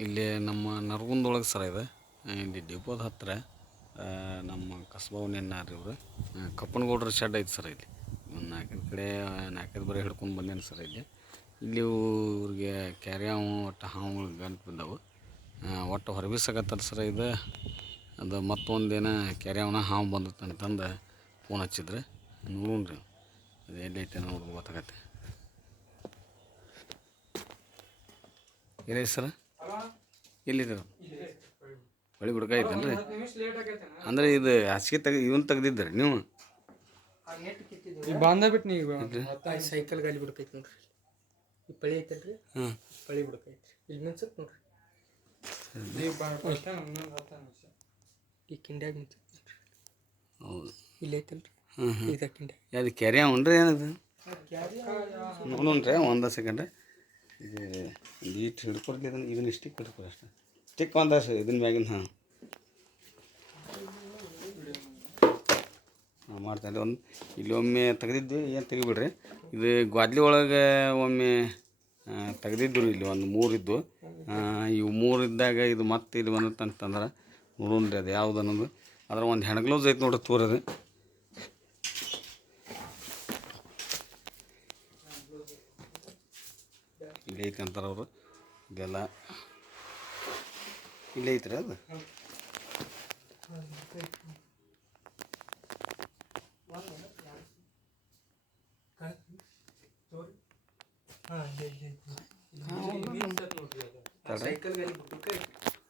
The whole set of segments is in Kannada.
ಇಲ್ಲಿ ನಮ್ಮ ನರಗುಂದೊಳಗೆ ಸರ ಇದೆ. ಇಲ್ಲಿ ಡಿಪೋದ ಹತ್ತಿರ ನಮ್ಮ ನಮ್ಮ ಕಸಬವನ್ನೆನ್ನಾರ ಇವರು. ಕಪ್ಪನಗೌಡ್ರ ಶೆಡ್ ಐತೆ ಸರ್ ಇಲ್ಲಿ. ಒಂದು ನಾಲ್ಕೈದು ಕಡೆ ನಾಲ್ಕೈದು ಬರೀ ಹಿಡ್ಕೊಂಡು ಬಂದೇನು ಸರ್ ಇಲ್ಲಿ. ಇಲ್ಲಿ ಇವ್ರಿಗೆ ಕ್ಯಾರಿಯಾವು ಒಟ್ಟು ಹಾವು ಗಂಟು ಬಿದ್ದವು ಒಟ್ಟು ಹೊರಬಿಸಕತ್ತಾರ ಸರ್ ಇದು. ಅದು ಮತ್ತೊಂದೇನ ಕ್ಯಾರ್ಯಾವನ ಹಾವು ಬಂದತ್ತು ಅಂತಂದು ಫೋನ್ ಹಚ್ಚಿದ್ರೆ. ನೋಡೋಣ ರೀ ಅದು ಎಲ್ಲೈತೆ ನೋಡ್ಬೋದು ಗೊತ್ತಾಗತ್ತೆ. ಏನೈತೆ ಸರ್? ಎಲ್ಲಿದ್ದೀರ ಹೊಳಿ ಹುಡುಕ ಐತೇನ್ರಿ? ಅಂದ್ರೆ ಇದು ಹಾಸಿಗೆ ತೆಗೆ ಇವನ್ ತೆಗ್ದಿದ್ರಿ ನೀವು? ಬಂದ ಬಿಟ್ಟು ನೀವು ಸೈಕಲ್ ಗಾಲಿ ಬಿಡ್ಕೈತಿ ನೋಡ್ರಿ. ಈ ಪಳಿ ಐತಲ್ರಿ ಹಾಂ ಪಳಿ ಬಿಡ್ಕೈತಿ ಇಲ್ಲಿ ನಿಲ್ಸತ್ ನೋಡ್ರಿ. ಈ ಕಿಂಡ್ಯಾಗ ನಿಲ್ಸತ್ ನೋಡ್ರಿ. ಹೌದು. ಇಲ್ಲಿ ಐತಲ್ರಿ ಹ್ಞೂ ಇದ ಕಿಂಡ್ಯಾಗ. ಅದು ಕೆರೆ ಅವನ್ರಿ ಏನದು? ನೋಡೋಣ್ರಿ ಒಂದು ಸೆಕೆಂಡ್ ಇದು ಈಟ್ ಹಿಡ್ಕೊಡ್ಲಿ ಇದನ್ನು ಇದನ್ನ ಸ್ಟಿಕ್ ಹಿಡ್ಕೊರಿ ಅಷ್ಟೆ. ಸ್ಟಿಕ್ ಒಂದ ಇದನ್ನ ಮ್ಯಾಗಿನ ಹಾಂ. ಹಾಂ ಮಾಡ್ತಾಯಿದ್ದೆ ಒಂದು ಇಲ್ಲಿ ಒಮ್ಮೆ ತೆಗ್ದಿದ್ವಿ ಏನು ತೆಗಿಬಿಡ್ರಿ ಇದು ಗ್ವಾದ್ಲಿ ಒಳಗೆ ಒಮ್ಮೆ ಆ, ತೆಗ್ದಿದ್ದು ಇಲ್ಲಿ ಒಂದು ಮೂರು ಇದ್ದು. ಇವು ಮೂರು ಇದ್ದಾಗ ಇದು ಮತ್ತೆ ಇಲ್ಲಿ ಬಂದತ್ತೆ ಅಂತಂದ್ರೆ ರೀ ಅದು ಯಾವ್ದು ಅನ್ನೋದು. ಅದ್ರ ಒಂದು ಹೆಣ್ಗ್ಲೌಸ್ ಐತೆ ನೋಡ್ರಿ ತೋರದು. ಇಲ್ಲಿ ಐತೆ ಅಂತಾರೆ ಅವರು. ಇದೆಲ್ಲ ಇಲ್ಲಿ ಐತ್ರಿ ಅದು?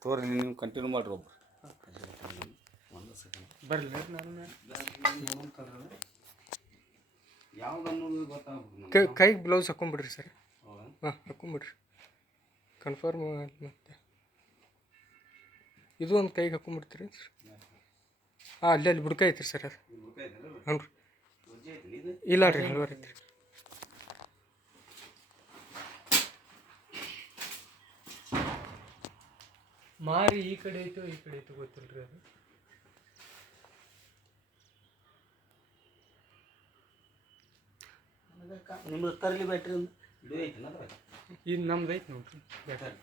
ತೋರಿ, ನೀವು ಕಂಟಿನ್ಯೂ ಮಾಡ್ರಿ ಒಬ್ರು. ಯಾವ್ದು ಕೈಗೆ ಬ್ಲೌಸ್ ಹಾಕೊಂಡ್ಬಿಡ್ರಿ ಸರ್. ಹಾಂ ಹಾಕೊಂಬಿಡ್ರಿ. ಕನ್ಫರ್ಮ್ ಮತ್ತೆ. ಇದು ಒಂದು ಕೈಗೆ ಹಾಕೊಂಡ್ಬಿಡ್ತೀರಿ ಹಾಂ ಅಲ್ಲಿ ಅಲ್ಲಿ ಬುಡ್ಕ ಐತ್ರಿ ಸರ್ ಅದು. ಹ್ಞೂ ರೀ ಇಲ್ಲ ರೀ ಹಲವಾರು ಐತ್ರಿ. ಮಾರಿ ಈ ಕಡೆ ಐತೋ ಈ ಕಡೆ ಐತೋ ರೀ ಅದು. ನಿಮ್ಗೆ ತರಲಿ ಬ್ಯಾಟ್ರಿ ಒಂದು. ಇದು ನಮ್ದು ಐತೆ ನೋಡ್ರಿ. ಬೆಟರ್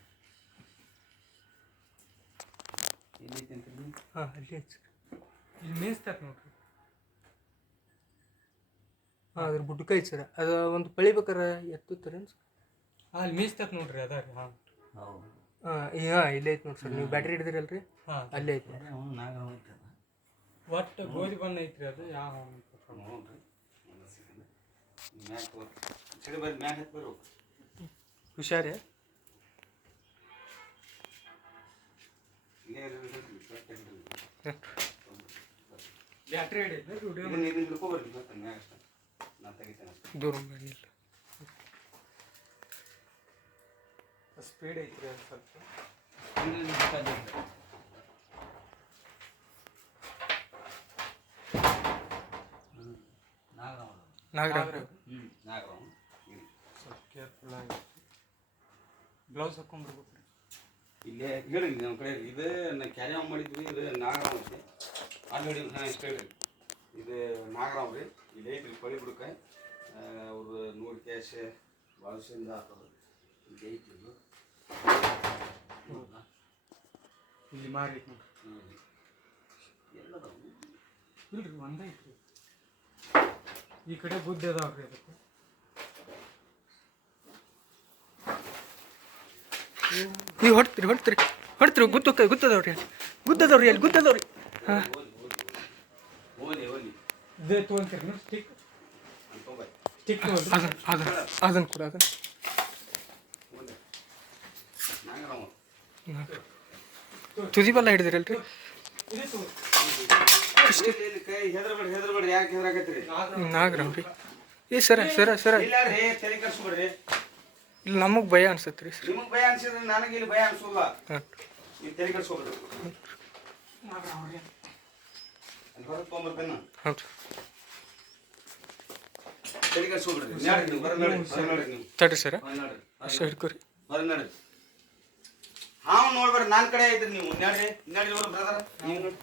ಅಂತ ಹಾಂ ಅಲ್ಲಿ ಐತಿ ಇಲ್ಲಿ ಮೇಯಿಸ್ತಾರ ನೋಡ್ರಿ. ಹಾಂ ಅದ್ರ ಬುಡ್ಕ ಐತಿ ಸರ್. ಅದು ಒಂದು ಪಳಿಬೇಕಾರ ಎತ್ತುತ್ತಾರೇನು ಸರ್? ಹಾಂ ಅಲ್ಲಿ ಮೇಯಿಸ್ತಾರ ನೋಡ್ರಿ ಅದ ರೀ ಹಾಂ. ಹೌದು. ಹಾಂ ಹಾಂ ಇಲ್ಲೇ ಐತೆ ನೋಡ್ರಿ ಸರ್. ನೀವು ಬ್ಯಾಟ್ರಿ ಹಿಡಿದಿರಲ್ರಿ? ಹಾಂ. ಅಲ್ಲೇ ಐತೆ. ಒಟ್ಟು ಗೋಧಿ ಬಣ್ಣ ಐತ್ರಿ ಅದು ಯಾವ ಒಂದು ಹುಷಾರೇ. ಬ್ಯಾಟ್ರಿ ದೂರ ಮಾಡಿಲ್ಲ ಸ್ಪೀಡ್ ಐತ್ರಿ ಅದು ಸ್ವಲ್ಪ ಇಲ್ಲಿ ಇಲ್ಲಿ ಬೇಕಾದ್ರೆ. ಹ್ಮ್. ನಾಗರ ಅವ್ರು. ನಾಗರಾಜ್ ಹ್ಮ್ ನಾಗರ ಅವ್ನು. ಇಲ್ಲಿ. ಸ್ವಲ್ಪ ಕೇರ್ಫುಲ್ ಆಗಿ ಗ್ಲೌಸ್ ಹಾಕೊಂಡ್ಬಿಡ್ಬೇಕು ಇಲ್ಲೇ ಹೇಳಿ ನಮ್ಮ ಕಡೆ ಇದು ನಾ ಕ್ಯಾರಿ ಆನ್ ಮಾಡಿದ್ವಿ ಇದು ನಾಗರಾಮ್ ಐತಿ ಅಲ್ಲಿ ನೋಡಿ ನಾನು ಇಷ್ಟ ಹೇಳಿ ಇದು ನಾಗರಾಮ್ ರೀ ಇಲ್ಲಿ ಐತ್ರಿ ಪಳಿ ಬುಡಕ ಅವ್ರು ನೋಡಿ ಕ್ಯಾಶ್ ಭಾಳಷ್ಟಿಂದ ಆಗ್ತದೆ ಇಲ್ಲಿ ಐತಿ ಇದು? ಇಲ್ಲಿ ಮಾರಿ ಐತಿ ಎಲ್ಲದವು? ಇಲ್ರಿ ಒಂದೇ ಐತ್ರಿ. ಈ ಕಡೆ ಬುದ್ಧಿ ಅದಾವ್ರಿ ಅದಕ್ಕೆ. ನೀವು ಹೊಡ್ತೀರಿ ಹೊಡ್ತೀರಿ. ಹೊಡ್ತೀರಿ ಗುತ್ತದವ್ರಿ ಗುದ್ದದವ್ರಿ ಅಲ್ಲಿ ಗುದ್ದದವ್ರಿ ಹಾಂ. ಸ್ಟಿಕ್ ಅನ್ಕೊಂಬಾಯ್ ಸ್ಟಿಕ್ ಅದನ್ನ ಅದನ್ನ ಅದನ್ನ ಕೂಡ ಅದನ್ನ. ನಾಗರಾಮ್ ತುದಿ ಬಲ್ಲ ಹಿಡಿದಿರಲ್ರಿ. ಹೆದರಾಕತ್ತೀರಿ ನಾಗ್ರಾವ್ರಿ ಏ ಸರ ಸರ ಸರ. ಇಲ್ಲ ನಮಗೆ ಭಯ ಅನ್ಸತ್ ರೀ ಸರ್. ನಿಮಗೆ ಭಯ ಅನ್ಸಿದ್ರೆ ನನಗೆ ಇಲ್ಲಿ ಭಯ ಅನ್ಸೋಲ್ಲ. ಹಾಂ. ನೀವು ತಲೆ ಅಲ್ಲಿ ಹೊರಗೆ ತೊಗೊಂಬರ್ತೇನೆ ಹಾಂ ತಲೆ ತಡ್ರಿ ಸರ್. ಅಷ್ಟು ಹಿಡ್ಕೊರಿ. ನೋಡ್ಬೇಡ್ರಿ ನನ್ನ ಕಡೆ ಐತ್ರಿ ನೀವು. ನಡ್ರಿ ನೋಡಿ ನೋಡ್ರಿ ಬ್ರದರ್. ನೀವು ನೋಡಿ.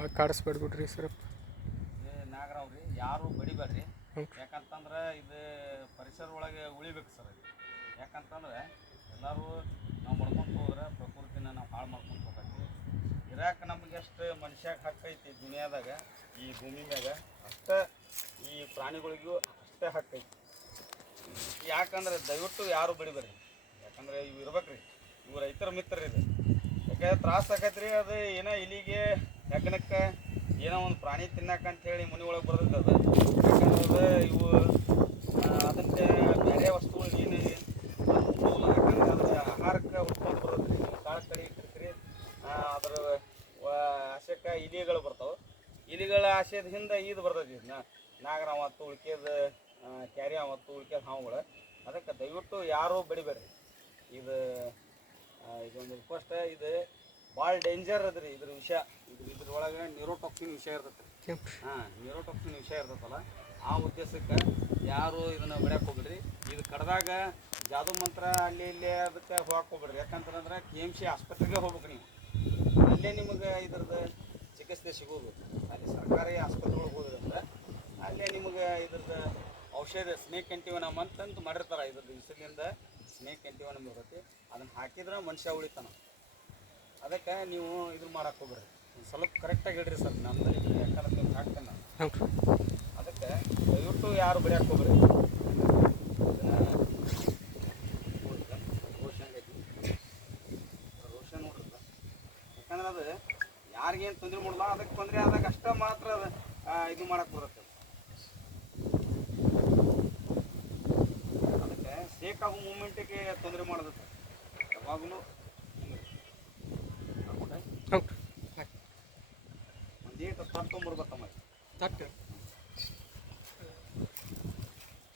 ಭಾಳ ಕಾಡಿಸ್ಬೇಡಿ ಬಿಡ್ರಿ ಸರ್ ನಾಗರಾವ್ ರೀ ಯಾರು ಬಡಿಬೇಡ್ರಿ. ಯಾಕಂತಂದ್ರೆ ಇದು ಪರಿಸರ ಒಳಗೆ ಉಳಿಬೇಕು ಸರ್ ಇದು ಯಾಕಂತಂದ್ರೆ ಎಲ್ಲರೂ ನಾವು ಮಾಡ್ಕೊಂಡು ಹೋದ್ರೆ ಪ್ರಕೃತಿನ ನಾವು ಹಾಳು ಮಾಡ್ಕೊಂಡು ಹೋಗ್ತೀವಿ ಇರಾಕ ನಮ್ಗೆ ಎಷ್ಟು ಮನುಷ್ಯಾಗ ಹಕ್ಕೈತಿ ದುನಿಯಾದಾಗ ಈ ಭೂಮಿ ಮ್ಯಾಗ ಅಷ್ಟೇ ಈ ಪ್ರಾಣಿಗಳಿಗೂ ಅಷ್ಟೇ ಹಕ್ಕೈತಿ ಯಾಕಂದ್ರೆ ದಯವಿಟ್ಟು ಯಾರು ಬಡಿಬೇಡ್ರಿ. ಯಾಕಂದ್ರೆ ಇವು ಇರ್ಬೇಕ್ರಿ. ಇವು ರೈತರ ಮಿತ್ರ ಇದು ಯಾಕೆ ತ್ರಾಸ ಆಕೈತ್ರಿ ಅದು ಏನೋ ಇಲಿಗೆ ಹೆಗ್ಗಣಕ್ಕೆ ಏನೋ ಒಂದು ಪ್ರಾಣಿ ತಿನ್ನಕ ಅಂತ ಹೇಳಿ ಮನೆ ಒಳಗೆ ಬರ್ತೈತೆ ಅದು ಯಾಕಂದ್ರೆ ಇವು ಅದಕ್ಕೆ ಬೇರೆ ವಸ್ತುಗಳು ಏನು. ಯಾಕಂದ್ರೆ ಅದ್ರ ಆಹಾರಕ್ಕೆ ಹುಟ್ಕೊಂಡು ಬರುತ್ತೆ ಕಾಳು ಕಡಿ ಕಿರಿಕಿರಿ ಅದ್ರ ಆಶೆಕ್ಕೆ ಇಲಿಗಳು ಬರ್ತಾವೆ. ಇಲಿಗಳ ಆಶಯದ ಹಿಂದೆ ಇದು ಬರ್ತೈತಿ ಇದನ್ನ ನಾಗರ ಮತ್ತು ಉಳ್ಕೇದ ಕ್ಯಾರಿಯ ಮತ್ತು ಉಳ್ಕೇದ ಹಾವುಗಳು. ಅದಕ್ಕೆ ದಯವಿಟ್ಟು ಯಾರೂ ಬಡಿಬೇಡ್ರಿ ಇದು ಇದೊಂದು ಫಸ್ಟ್ ಇದು ಭಾಳ ಡೇಂಜರ್ ಅದ ರೀ ಇದ್ರ ವಿಷಯ. ಇದ್ರ ಇದ್ರೊಳಗೆ ನ್ಯೂರೋಟಾಕ್ಸಿನ್ ವಿಷಯ ಇರ್ತೈತೆ ಹಾ ಹಾಂ ನ್ಯೂರೋಟಾಕ್ಸಿನ್ ವಿಷಯ ಇರ್ತೈತಲ್ಲ ಆ ಉದ್ದೇಶಕ್ಕೆ ಯಾರು ಇದನ್ನ ಬಿಡಕ್ ಹೋಗ್ಬಿಡ್ರಿ. ಇದು ಕಡ್ದಾಗ ಜಾದು ಮಂತ್ರ ಅಲ್ಲಿ ಇಲ್ಲಿ ಅದಕ್ಕೆ ಹೋಗಕ್ಕೆ ಹೋಗ್ಬಿಡ್ರಿ. ಯಾಕಂತಂದ್ರೆ ಕೆ ಎಂ ಸಿ ಆಸ್ಪತ್ರೆಗೆ ಹೋಗ್ಬೇಕು ನೀವು. ಅಲ್ಲೇ ನಿಮಗೆ ಇದ್ರದ್ದು ಚಿಕಿತ್ಸೆ ಸಿಗೋದು. ಅಲ್ಲಿ ಸರ್ಕಾರಿ ಆಸ್ಪತ್ರೆಗಳಿಗೆ ಹೋದ್ರಂದ್ರೆ ಅಲ್ಲೇ ನಿಮಗೆ ಇದ್ರದ್ದು ಔಷಧ ಸ್ನೇಕ್ ಎಂಟಿವನಮ್ ಅಂತಂದು ಮಾಡಿರ್ತಾರೆ ಇದ್ರದ್ದು ಬಿಸಿಲಿಂದ ಸ್ನೇಕ್ ಎಂಟಿವನಮ್ ಇರುತ್ತೆ. ಅದನ್ನು ಹಾಕಿದ್ರೆ ಮನುಷ್ಯ ಉಳಿತಾನ. ಅದಕ್ಕೆ ನೀವು ಇದು ಮಾಡಕ್ಕೆ ಹೋಗ್ರಿ ಸ್ವಲ್ಪ ಕರೆಕ್ಟಾಗಿ ಇಡ್ರಿ ಸರ್ ನಮ್ದು ಯಾಕಂದ್ರೆ ಹಾಕ್ತೇನೆ ನಾನು. ಅದಕ್ಕೆ ದಯವಿಟ್ಟು ಯಾರು ಬೆಳೆಯಕ್ಕೆ ಹೋಗ್ರಿ ರೋಷನ್ ಯಾಕಂದ್ರೆ ಅದು ಯಾರಿಗೇನು ತೊಂದರೆ ಮಾಡಲ್ಲ ಅದಕ್ಕೆ ತೊಂದರೆ ಆದಾಗ ಅಷ್ಟೇ ಮಾತ್ರ ಅದು ಇದು ಮಾಡಕ್ಕೆ ಬರುತ್ತೆ. ಅದಕ್ಕೆ ಸೇಕ್ ಆಗೋ ಮೂಮೆಂಟಿಗೆ ತೊಂದರೆ ಮಾಡೋದಕ್ಕೆ ಯಾವಾಗಲೂ ಹ್ಞೂ ಒಂದು ಏಟು ತೊಗೊಂಬರ್ಬೇಕಮ್ಮ ತಟ್ಟೆ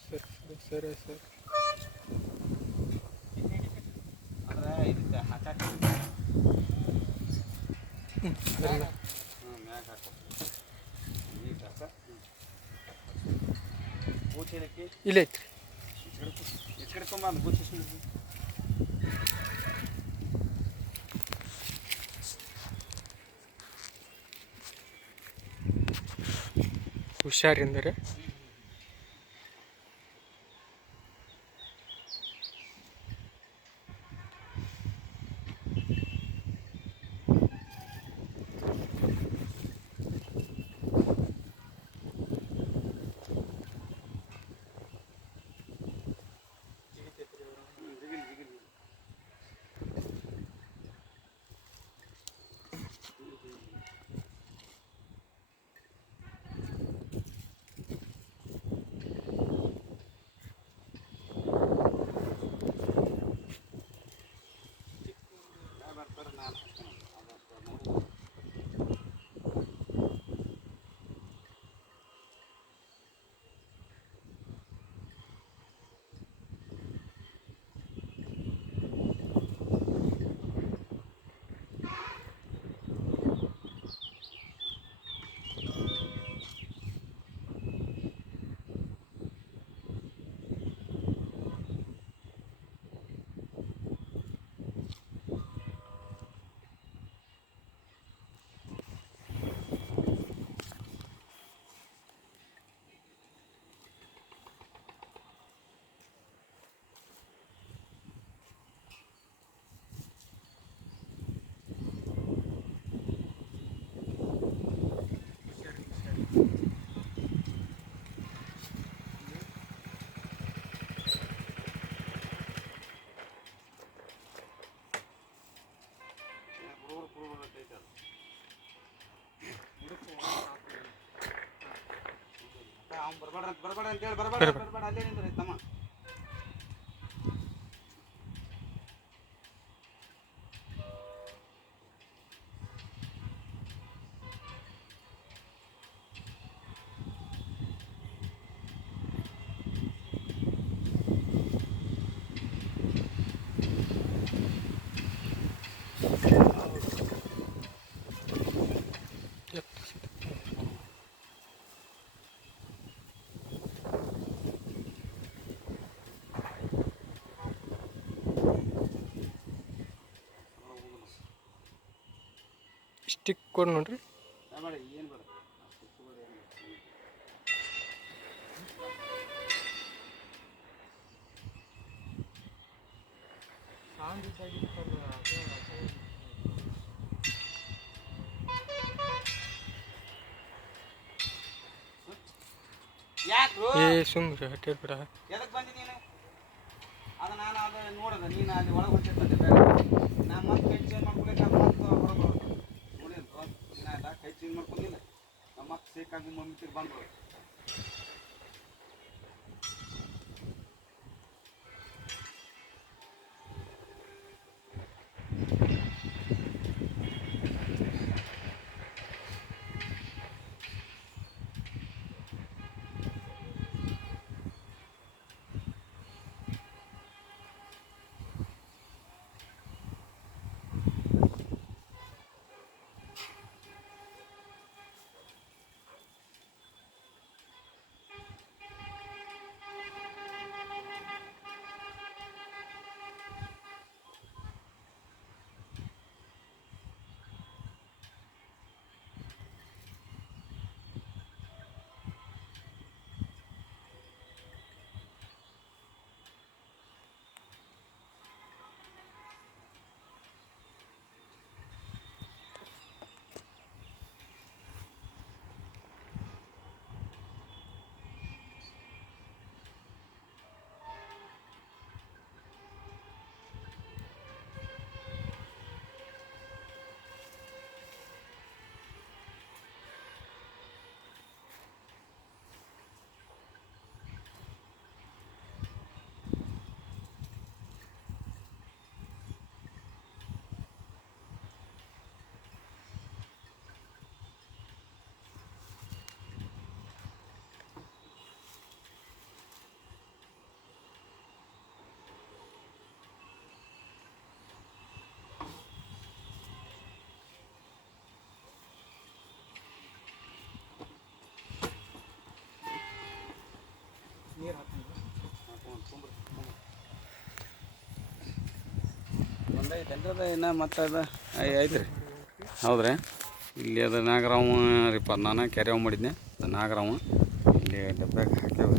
ಸರಿ ಸರಿ ಸರಿ ಅಂದ್ರೆ ಇದಕ್ಕೆ ಹಾಕಕ್ಕೆ ಹ್ಞೂ ಸರಿ ಹ್ಞೂ ಮ್ಯಾಗ ಹಾಕೋ ನೀಟ್ ಹಾಕ ಬೂಚಿಡಕ್ಕೆ ಇಲ್ಲ ಐತ್ರಿ ಈ ಕಡೆ ತುಂಬ ಅದು ಬೂಚಿ iş. ಬರಬೇಡ ಅಂತ ಹೇಳಿ ಬರ್ಬೇಡ ಬರಬೇಡ ಅಲ್ಲೇ ನಿಂದ್ರಿ ತಮ್ಮ ಸ್ಟಿಕ್ ಕೊಡಿ ನೋಡ್ರಿ. ಏ ಸುಮ್ಮನೆ ಹಟ್ಟೆ ಬಿಡ. ಎದಕ್ಕೆ ಬಂದಿ ನೀನು? ಅದು ನಾನು ಅದು ನೋಡೋದು ನೀನು ಅಲ್ಲಿ ಒಳಗೆ ಹೊಂಟಿರ್ತದೆ ನಾನು ಮತ್ತೆ ಚೇಂಜ್ ಮಾಡ್ಕೊಬೇಕಾದ್ರೆ ಮತ್ತೆ ಹೊರಗೆ ಆಯ್ತಾ ಕೈ ಚೇಂಜ್ ಮಾಡ್ಕೊಂಡಿಲ್ಲ. ನಮ್ಮ ಮತ್ತೆ ಸೇಕಾಗಿ ಮಮ್ಮಿತಿಗೆ ಬಂದರು. ಇನ್ನು ಮತ್ತು ಅದು ಐತೆ ರೀ ಹೌದ್ರಿ. ಇಲ್ಲಿ ಅದು ನಾಗರಾಮ ರೀಪ ನಾನು ಕೆರೆ ಮಾಡಿದ್ನೆ. ಅದು ನಾಗರಾಮ ಇಲ್ಲಿ ಡಬ್ಬ್ಯಾಗ ಹಾಕ್ಯಾವ